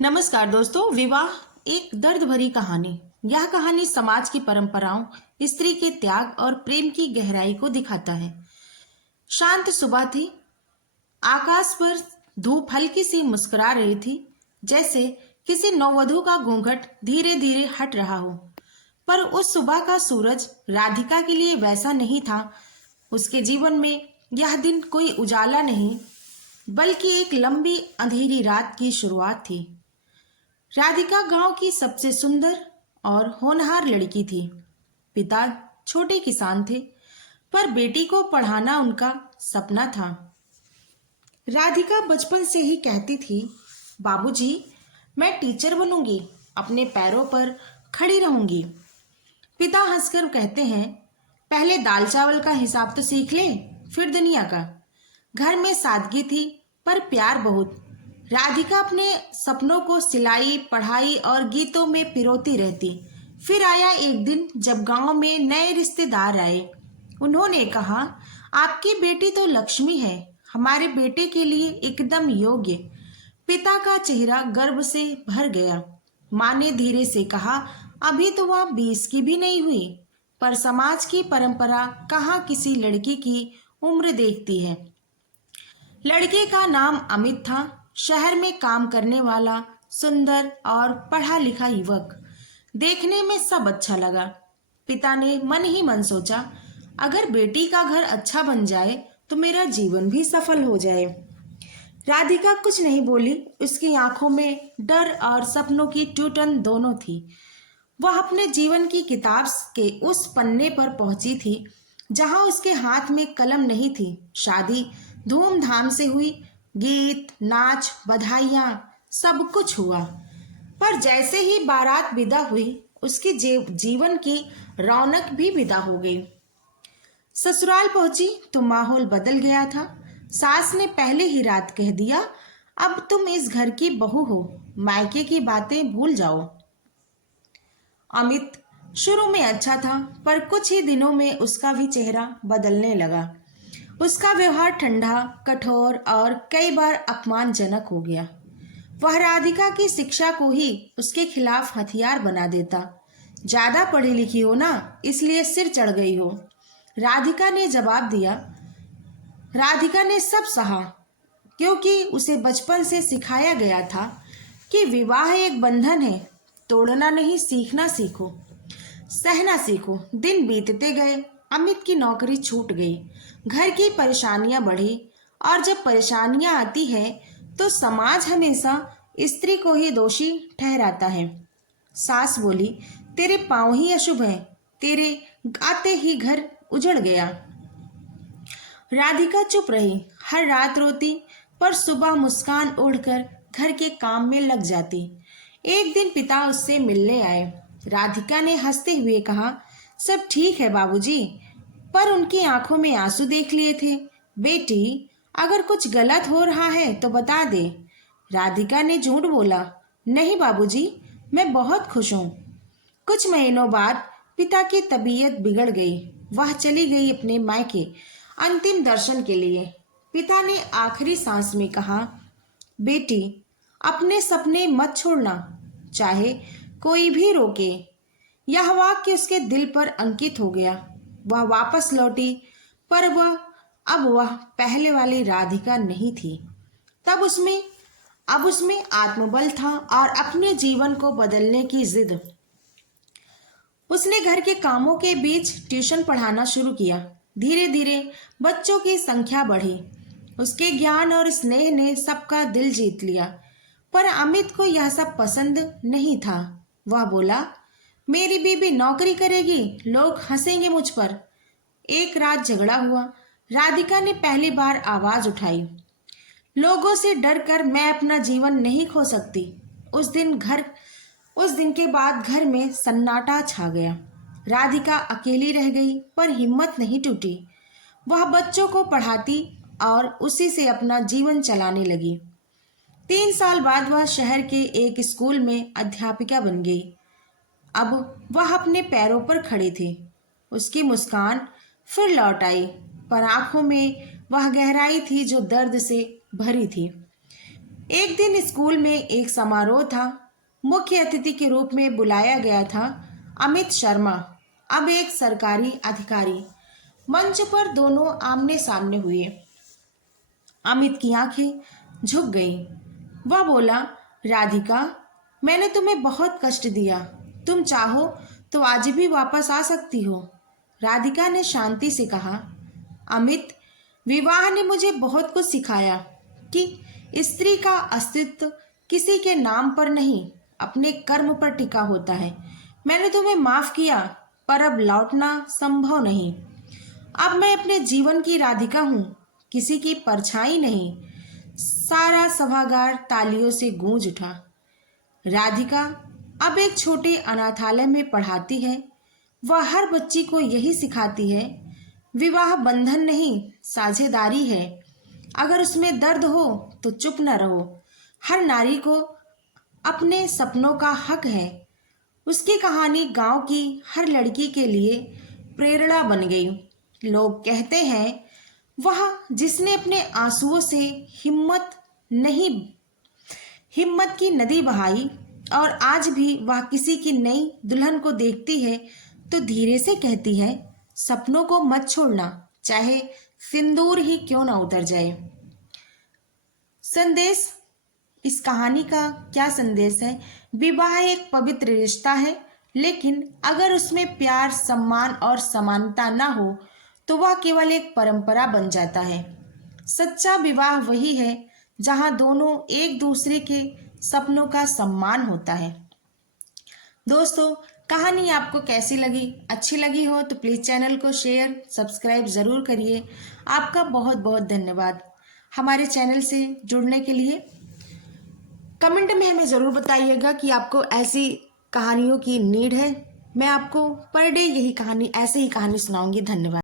नमस्कार दोस्तों। विवाह एक दर्द भरी कहानी। यह कहानी समाज की परंपराओं, स्त्री के त्याग और प्रेम की गहराई को दिखाता है। शांत सुबह थी। आकाश पर धूप हल्की सी मुस्कुरा रही थी, जैसे किसी नववधु का घूंघट धीरे धीरे हट रहा हो। पर उस सुबह का सूरज राधिका के लिए वैसा नहीं था। उसके जीवन में यह दिन कोई उजाला नहीं, बल्कि एक लंबी अंधेरी रात की शुरुआत थी। राधिका गांव की सबसे सुंदर और होनहार लड़की थी। पिता छोटे किसान थे, पर बेटी को पढ़ाना उनका सपना था। राधिका बचपन से ही कहती थी, बाबूजी, मैं टीचर बनूंगी, अपने पैरों पर खड़ी रहूंगी। पिता हंसकर कहते हैं, पहले दाल चावल का हिसाब तो सीख ले, फिर दुनिया का। घर में सादगी थी, पर प्यार बहुत। राधिका अपने सपनों को सिलाई, पढ़ाई और गीतों में पिरोती रहती। फिर आया एक दिन जब गांव में नए रिश्तेदार आए। उन्होंने कहा, आपकी बेटी तो लक्ष्मी है, हमारे बेटे के लिए एकदम योग्य। पिता का चेहरा गर्व से भर गया। माँ ने धीरे से कहा, अभी तो वह 20 की भी नहीं हुई। पर समाज की परंपरा कहाँ किसी लड़की की उम्र देखती है। लड़के का नाम अमित था। शहर में काम करने वाला, सुंदर और पढ़ा लिखा युवक। देखने में सब अच्छा लगा। पिता ने मन ही मन सोचा, अगर बेटी का घर अच्छा बन जाए तो मेरा जीवन भी सफल हो जाए। राधिका कुछ नहीं बोली। उसकी आंखों में डर और सपनों की टूटन दोनों थी। वह अपने जीवन की किताब के उस पन्ने पर पहुंची थी जहां उसके हाथ में कलम नहीं थी। शादी धूमधाम से हुई। गीत, नाच, बधाइयां, सब कुछ हुआ। पर जैसे ही बारात विदा हुई, उसकी जीवन की रौनक भी विदा हो गई। ससुराल पहुंची तो माहौल बदल गया था। सास ने पहले ही रात कह दिया, अब तुम इस घर की बहू हो, मायके की बातें भूल जाओ। अमित शुरू में अच्छा था, पर कुछ ही दिनों में उसका भी चेहरा बदलने लगा। उसका व्यवहार ठंडा, कठोर और कई बार अपमानजनक हो गया। वह राधिका की शिक्षा को ही उसके खिलाफ हथियार बना देता। ज्यादा पढ़ी लिखी हो ना, इसलिए सिर चढ़ गई हो। राधिका ने जवाब दिया। राधिका ने सब सहा, क्योंकि उसे बचपन से सिखाया गया था कि विवाह एक बंधन है, तोड़ना नहीं, सीखना सीखो, सहना सीखो। दिन बीतते गए। अमित की नौकरी छूट गई। घर की परेशानियां बढ़ी, और जब परेशानियां आती है तो समाज हमेशा स्त्री को ही दोषी ठहराता है। सास बोली, तेरे पांव ही अशुभ हैं, तेरे आते ही घर उजड़ गया। राधिका चुप रही। हर रात रोती, पर सुबह मुस्कान ओढ़कर घर के काम में लग जाती। एक दिन पिता उससे मिलने आए। राधिका ने हंसते हुए कहा, सब ठीक है बाबूजी। पर उनकी आंखों में आंसू देख लिए थे। बेटी, अगर कुछ गलत हो रहा है तो बता दे। राधिका ने झूठ बोला, नहीं बाबूजी, मैं बहुत खुश हूँ। कुछ महीनों बाद पिता की तबीयत बिगड़ गई। वह चली गई अपने मायके अंतिम दर्शन के लिए। पिता ने आखिरी सांस में कहा, बेटी, अपने सपने मत छोड़ना, चाहे कोई भी रोके। यह वाक्य उसके दिल पर अंकित हो गया। वह वापस लौटी, पर वह पहले वाली राधिका नहीं थी। अब उसमें आत्मबल था और अपने जीवन को बदलने की जिद। उसने घर के कामों के बीच ट्यूशन पढ़ाना शुरू किया। धीरे धीरे बच्चों की संख्या बढ़ी। उसके ज्ञान और स्नेह ने सबका दिल जीत लिया। पर अमित को यह सब पसंद नहीं था। वह बोला, मेरी बीबी नौकरी करेगी, लोग हंसेंगे मुझ पर। एक रात झगड़ा हुआ। राधिका ने पहली बार आवाज उठाई, लोगों से डरकर मैं अपना जीवन नहीं खो सकती। उस दिन के बाद घर में सन्नाटा छा गया। राधिका अकेली रह गई, पर हिम्मत नहीं टूटी। वह बच्चों को पढ़ाती और उसी से अपना जीवन चलाने लगी। 3 साल बाद वह शहर के एक स्कूल में अध्यापिका बन गई। अब वह अपने पैरों पर खड़ी थी। उसकी मुस्कान फिर लौट आई, पर आंखों में वह गहराई थी जो दर्द से भरी थी। एक दिन स्कूल में एक समारोह था। मुख्य अतिथि के रूप में बुलाया गया था अमित शर्मा, अब एक सरकारी अधिकारी। मंच पर दोनों आमने सामने हुए। अमित की आंखें झुक गईं। वह बोला, राधिका, मैंने तुम्हें बहुत कष्ट दिया। तुम चाहो तो आज भी वापस आ सकती हो। राधिका ने शांति से कहा, अमित, विवाह ने मुझे बहुत कुछ सिखाया कि स्त्री का अस्तित्व किसी के नाम पर नहीं, अपने कर्म पर टिका होता है। मैंने तुम्हें माफ किया, पर अब लौटना संभव नहीं। अब मैं अपने जीवन की राधिका हूं, किसी की परछाई नहीं। सारा सभागार तालियों से गूंज उठा। राधिका अब एक छोटे अनाथालय में पढ़ाती है। वह हर बच्ची को यही सिखाती है, विवाह बंधन नहीं, साझेदारी है। अगर उसमें दर्द हो तो चुप न रहो। हर नारी को अपने सपनों का हक है। उसकी कहानी गांव की हर लड़की के लिए प्रेरणा बन गई। लोग कहते हैं, वह जिसने अपने आंसुओं से हिम्मत की नदी बहाई, और आज भी वह किसी की नई दुल्हन को देखती है तो धीरे से कहती है, सपनों को मत छोड़ना, चाहे सिंदूर ही क्यों ना उतर जाए। संदेश, इस कहानी का क्या संदेश है? विवाह एक पवित्र रिश्ता है, लेकिन अगर उसमें प्यार, सम्मान और समानता ना हो तो वह केवल एक परंपरा बन जाता है। सच्चा विवाह वही है जहां दोनों एक दूसरे के सपनों का सम्मान होता है। दोस्तों, कहानी आपको कैसी लगी? अच्छी लगी हो तो प्लीज़ चैनल को शेयर, सब्सक्राइब ज़रूर करिए। आपका बहुत बहुत धन्यवाद हमारे चैनल से जुड़ने के लिए। कमेंट में हमें ज़रूर बताइएगा कि आपको ऐसी कहानियों की नीड है। मैं आपको पर डे ऐसे ही कहानी सुनाऊंगी। धन्यवाद।